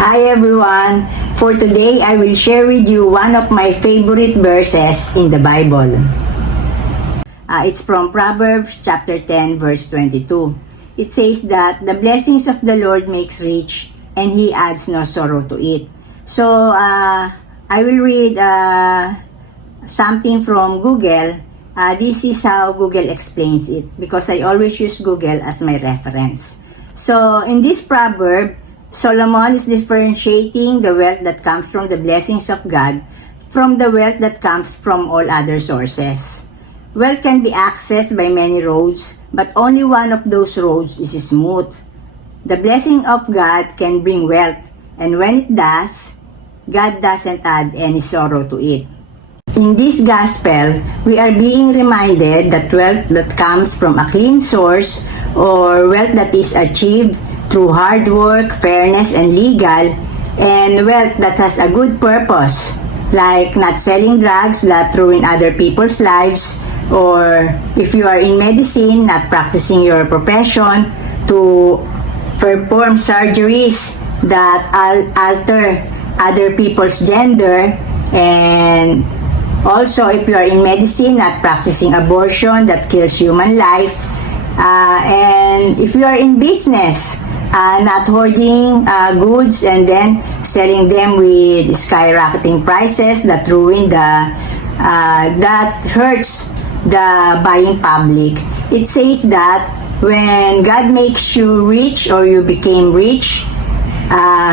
Hi everyone! For today, I will share with you one of my favorite verses in the Bible. It's from Proverbs chapter 10 verse 22. It says that the blessings of the Lord makes rich and He adds no sorrow to it. So, I will read something from Google. This is how Google explains it because I always use Google as my reference. So, in this proverb, Solomon is differentiating the wealth that comes from the blessings of God from the wealth that comes from all other sources. Wealth can be accessed by many roads, but only one of those roads is smooth. The blessing of God can bring wealth, and when it does, God doesn't add any sorrow to it. In this gospel, we are being reminded that wealth that comes from a clean source or wealth that is achieved through hard work, fairness, and legal, and wealth that has a good purpose, like not selling drugs that ruin other people's lives, or if you are in medicine, not practicing your profession to perform surgeries that alter other people's gender, and also if you are in medicine, not practicing abortion that kills human life, and if you are in business, not hoarding goods and then selling them with skyrocketing prices that ruin that hurts the buying public. It says that when God makes you rich or you became rich,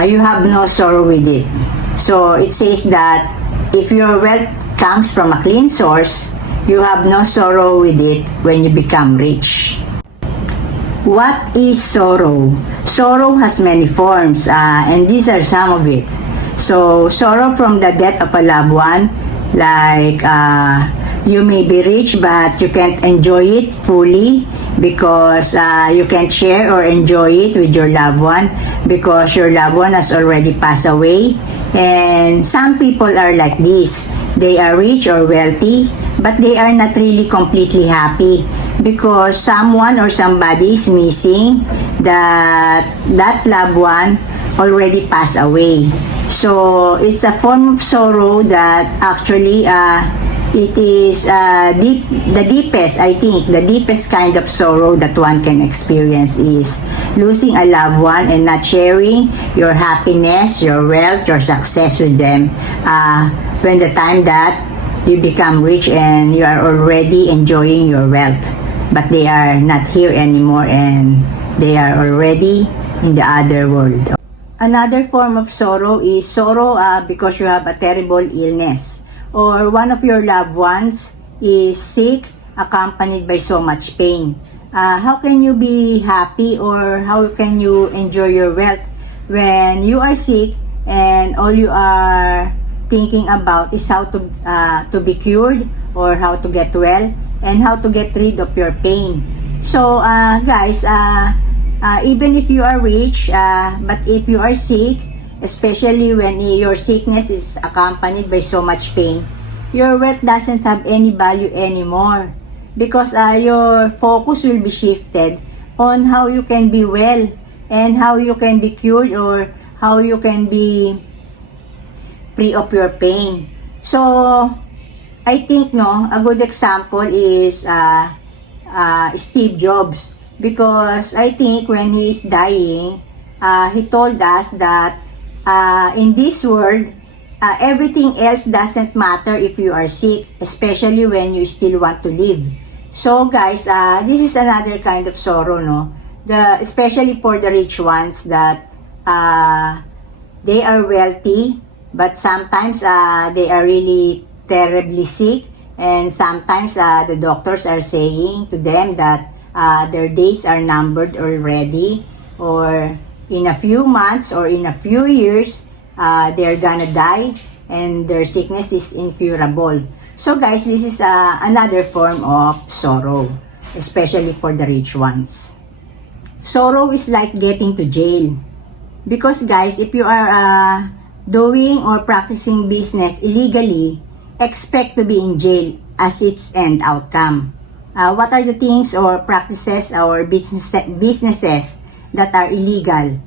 you have no sorrow with it. So it says that if your wealth comes from a clean source, you have no sorrow with it when you become rich. What is sorrow? Sorrow has many forms, and these are some of it. So, sorrow from the death of a loved one, like you may be rich but you can't enjoy it fully because you can't share or enjoy it with your loved one because your loved one has already passed away. And some people are like this. They are rich or wealthy, but they are not really completely happy because someone or somebody is missing that loved one already passed away. So it's a form of sorrow that actually it is the deepest, I think, the deepest kind of sorrow that one can experience is losing a loved one and not sharing your happiness, your wealth, your success with them when the time that you become rich and you are already enjoying your wealth, but they are not here anymore and they are already in the other world. Another form of sorrow is sorrow because you have a terrible illness or one of your loved ones is sick accompanied by so much pain. How can you be happy or how can you enjoy your wealth when you are sick and all you are thinking about is how to be cured or how to get well and how to get rid of your pain? So guys, even if you are rich, but if you are sick, especially when your sickness is accompanied by so much pain, your wealth doesn't have any value anymore because your focus will be shifted on how you can be well and how you can be cured or how you can be free of your pain. So I think a good example is Steve Jobs, because I think when he is dying, he told us that in this world, everything else doesn't matter if you are sick, especially when you still want to live. So guys, this is another kind of sorrow, especially for the rich ones that they are wealthy, but sometimes they are really terribly sick, and sometimes the doctors are saying to them that their days are numbered already, or in a few months or in a few years, they're gonna die and their sickness is incurable. So guys, this is another form of sorrow, especially for the rich ones. Sorrow is like getting to jail. Because guys, if you are doing or practicing business illegally, expect to be in jail as its end outcome. What are the things or practices or businesses that are illegal?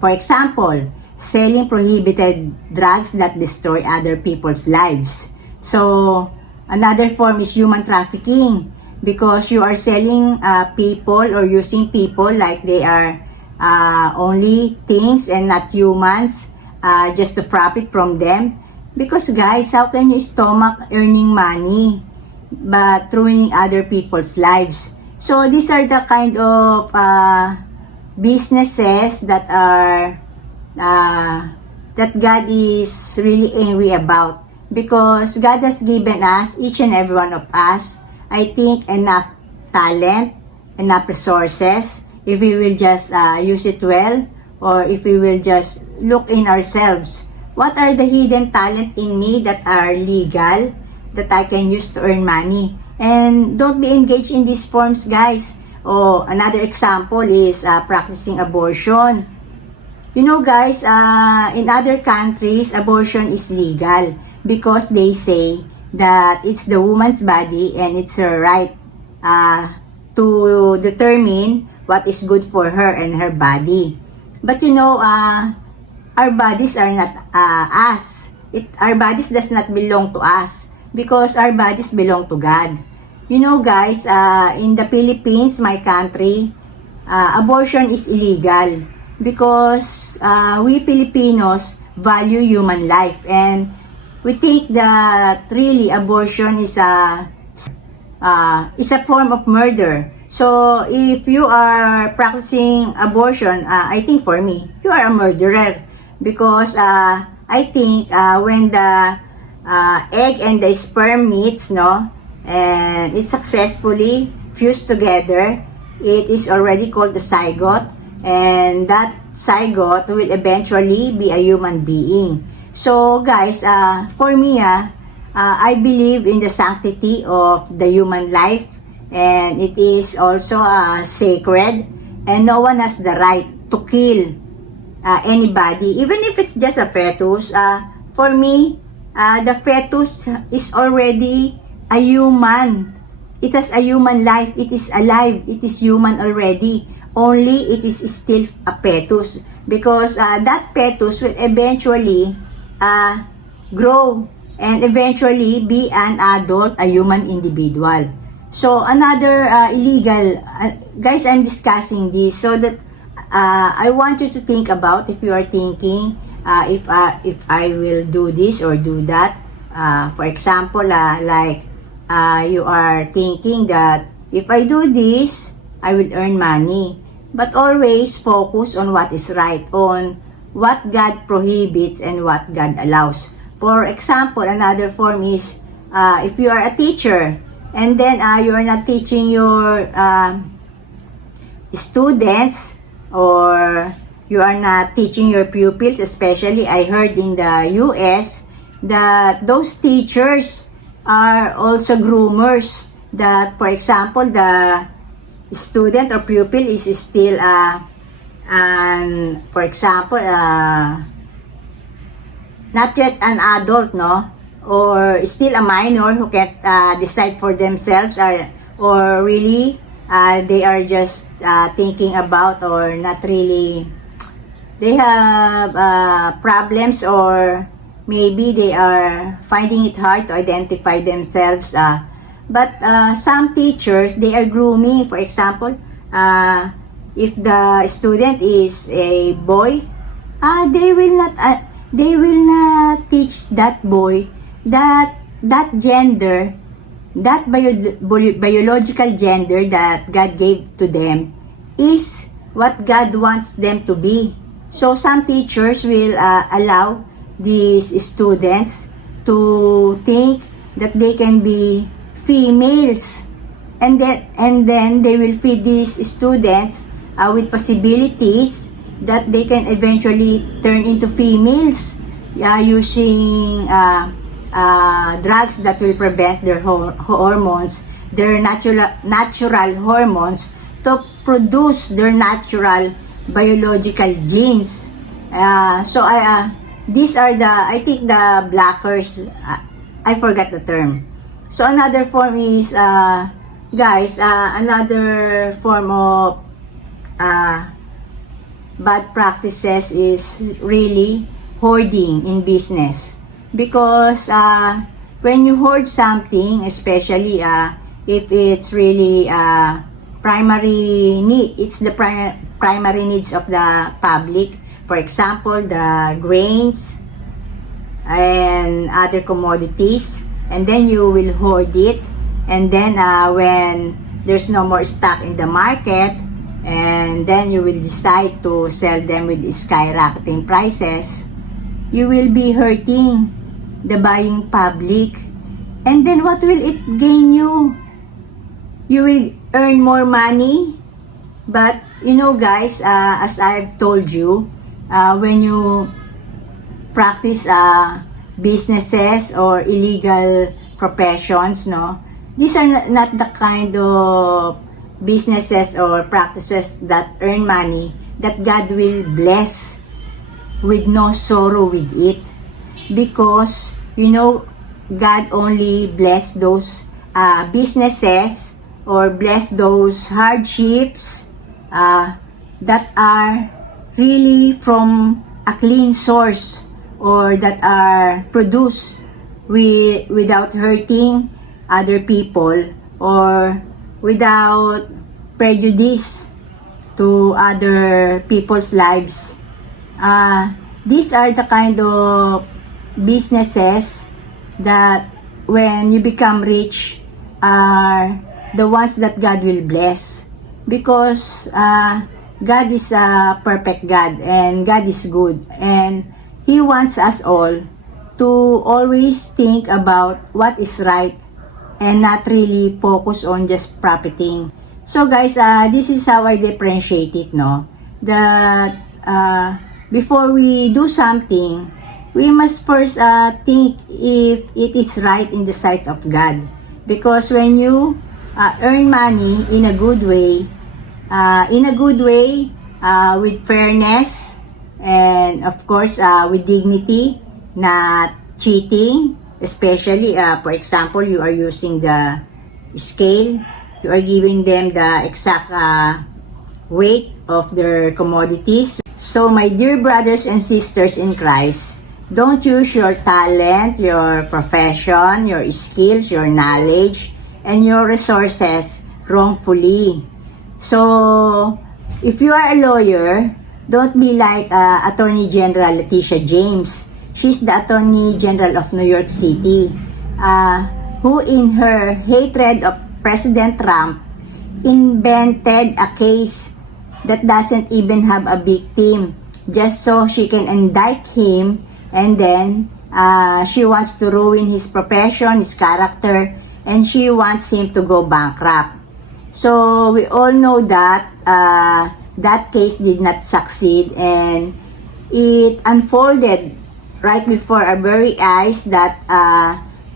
For example, selling prohibited drugs that destroy other people's lives. So, another form is human trafficking, because you are selling people or using people like they are only things and not humans, just to profit from them. Because guys, how can you stomach earning money but ruining other people's lives? So these are the kind of businesses that are that God is really angry about, because God has given us, each and every one of us, I think, enough talent, enough resources, if we will just use it well, or if we will just look in ourselves. What are the hidden talent in me that are legal, that I can use to earn money? And don't be engaged in these forms, guys. Oh, another example is practicing abortion. You know, guys, in other countries, abortion is legal because they say that it's the woman's body and it's her right to determine what is good for her and her body. But you know, our bodies are not us. Our bodies does not belong to us, because our bodies belong to God. You know, guys, in the Philippines, my country, abortion is illegal because we Filipinos value human life, and we think that really abortion is a form of murder. So if you are practicing abortion, I think for me, you are a murderer, because I think when the egg and the sperm meets, no, and it successfully fused together, it is already called the zygote, and that zygote will eventually be a human being. So guys, for me, I believe in the sanctity of the human life, and it is also sacred, and no one has the right to kill anybody, even if it's just a fetus. For me, the fetus is already a human. It has a human life. It is alive. It is human already. Only it is still a fetus, because that fetus will eventually grow and eventually be an adult, a human individual. So another illegal, guys, I'm discussing this so that I want you to think about, if you are thinking if I will do this or do that. For example, like you are thinking that if I do this, I will earn money. But always focus on what is right, on what God prohibits and what God allows. For example, another form is if you are a teacher and then you are not teaching your students, or you are not teaching your pupils. Especially, I heard in the US that those teachers are also groomers, that for example the student or pupil is still for example not yet an adult, no, or still a minor who can't decide for themselves, or really they are just thinking about, or not really, they have problems, or maybe they are finding it hard to identify themselves. But some teachers, they are grooming. For example, if the student is a boy, they will not teach that boy that gender, that biological gender that God gave to them is what God wants them to be. So some teachers will allow these students to think that they can be females, and then they will feed these students with possibilities that they can eventually turn into females, using drugs that will prevent their hormones, their natural hormones, to produce their natural biological genes. So these are I think the blackers. I forgot the term. So another form is, guys, another form of bad practices is really hoarding in business. Because when you hoard something, especially if it's really primary need, it's the primary needs of the public. For example, the grains and other commodities, and then you will hoard it, and then when there's no more stock in the market, and then you will decide to sell them with skyrocketing prices, you will be hurting the buying public. And then what will it gain you? You will earn more money. But you know guys, as I've told you, when you practice businesses or illegal professions, no, these are not the kind of businesses or practices that earn money that God will bless with no sorrow with it. Because you know, God only bless those businesses or bless those hardships that are really from a clean source, or that are produced without hurting other people or without prejudice to other people's lives. These are the kind of businesses that when you become rich are the ones that God will bless. Because God is a perfect God, and God is good, and He wants us all to always think about what is right and not really focus on just profiting. So guys, this is how I differentiate it, no? That before we do something, we must first think if it is right in the sight of God. Because when you earn money in a good way, with fairness, and of course with dignity, not cheating, especially for example, you are using the scale, you are giving them the exact weight of their commodities. So my dear brothers and sisters in Christ, don't use your talent, your profession, your skills, your knowledge, and your resources wrongfully. So, if you are a lawyer, don't be like Attorney General Letitia James. She's the Attorney General of New York City, who in her hatred of President Trump invented a case that doesn't even have a victim, just so she can indict him, and then she wants to ruin his profession, his character, and she wants him to go bankrupt. So we all know that that case did not succeed, and it unfolded right before our very eyes that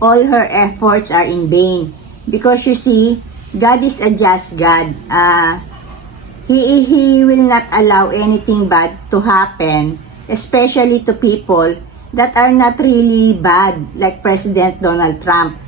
all her efforts are in vain. Because you see, God is a just God. He will not allow anything bad to happen, especially to people that are not really bad, like President Donald Trump.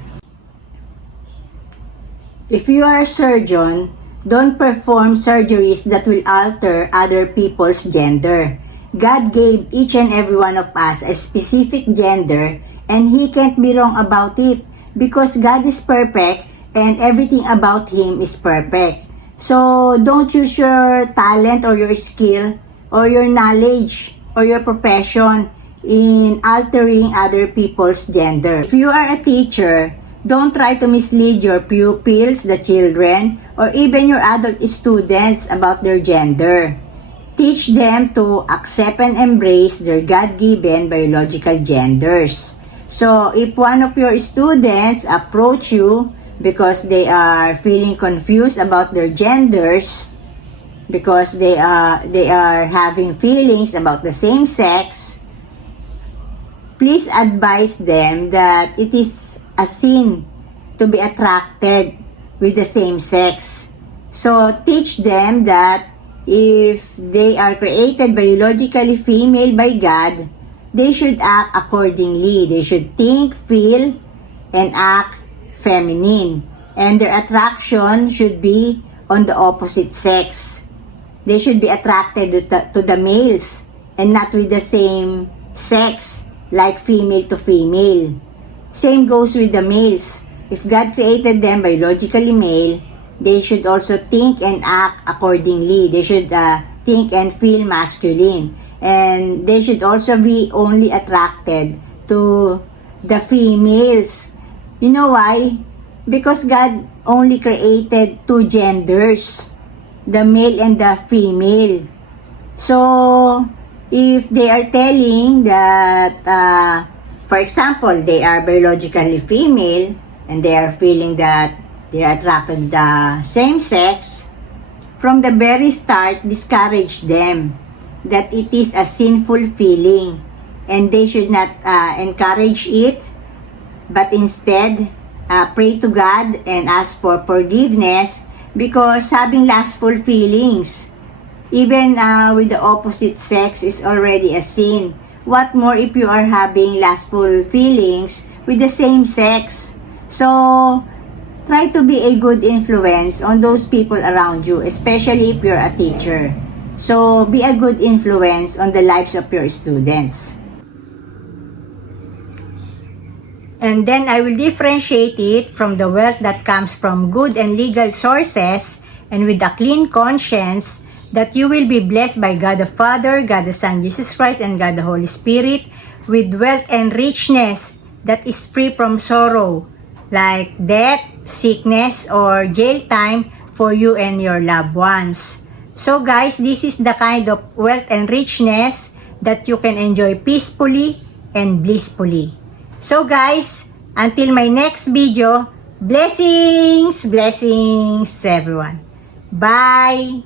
If you are a surgeon, don't perform surgeries that will alter other people's gender. God gave each and every one of us a specific gender, and He can't be wrong about it, because God is perfect and everything about Him is perfect. So don't use your talent or your skill or your knowledge or your profession in altering other people's gender. If you are a teacher, don't try to mislead your pupils, the children, or even your adult students about their gender. Teach them to accept and embrace their God-given biological genders. So, if one of your students approach you because they are feeling confused about their genders, because they are having feelings about the same sex, please advise them that it is a sin to be attracted with the same sex. So teach them that if they are created biologically female by God, they should act accordingly. They should think, feel, and act feminine. And their attraction should be on the opposite sex. they should be attracted to the males and not with the same sex, like female to female. Same goes with the males. If God created them biologically male, they should also think and act accordingly. They should think and feel masculine. And they should also be only attracted to the females. You know why? Because God only created two genders, the male and the female. So, if they are telling that, for example, they are biologically female and they are feeling that they are attracted to the same sex, from the very start, discourage them that it is a sinful feeling and they should not encourage it, but instead pray to God and ask for forgiveness, because having lustful feelings, even with the opposite sex, is already a sin. What more if you are having lustful feelings with the same sex? So, try to be a good influence on those people around you, especially if you're a teacher. So, be a good influence on the lives of your students. And then I will differentiate it from the wealth that comes from good and legal sources and with a clean conscience, that you will be blessed by God the Father, God the Son, Jesus Christ, and God the Holy Spirit with wealth and richness that is free from sorrow, like death, sickness, or jail time for you and your loved ones. So guys, this is the kind of wealth and richness that you can enjoy peacefully and blissfully. So guys, until my next video, blessings, blessings everyone. Bye!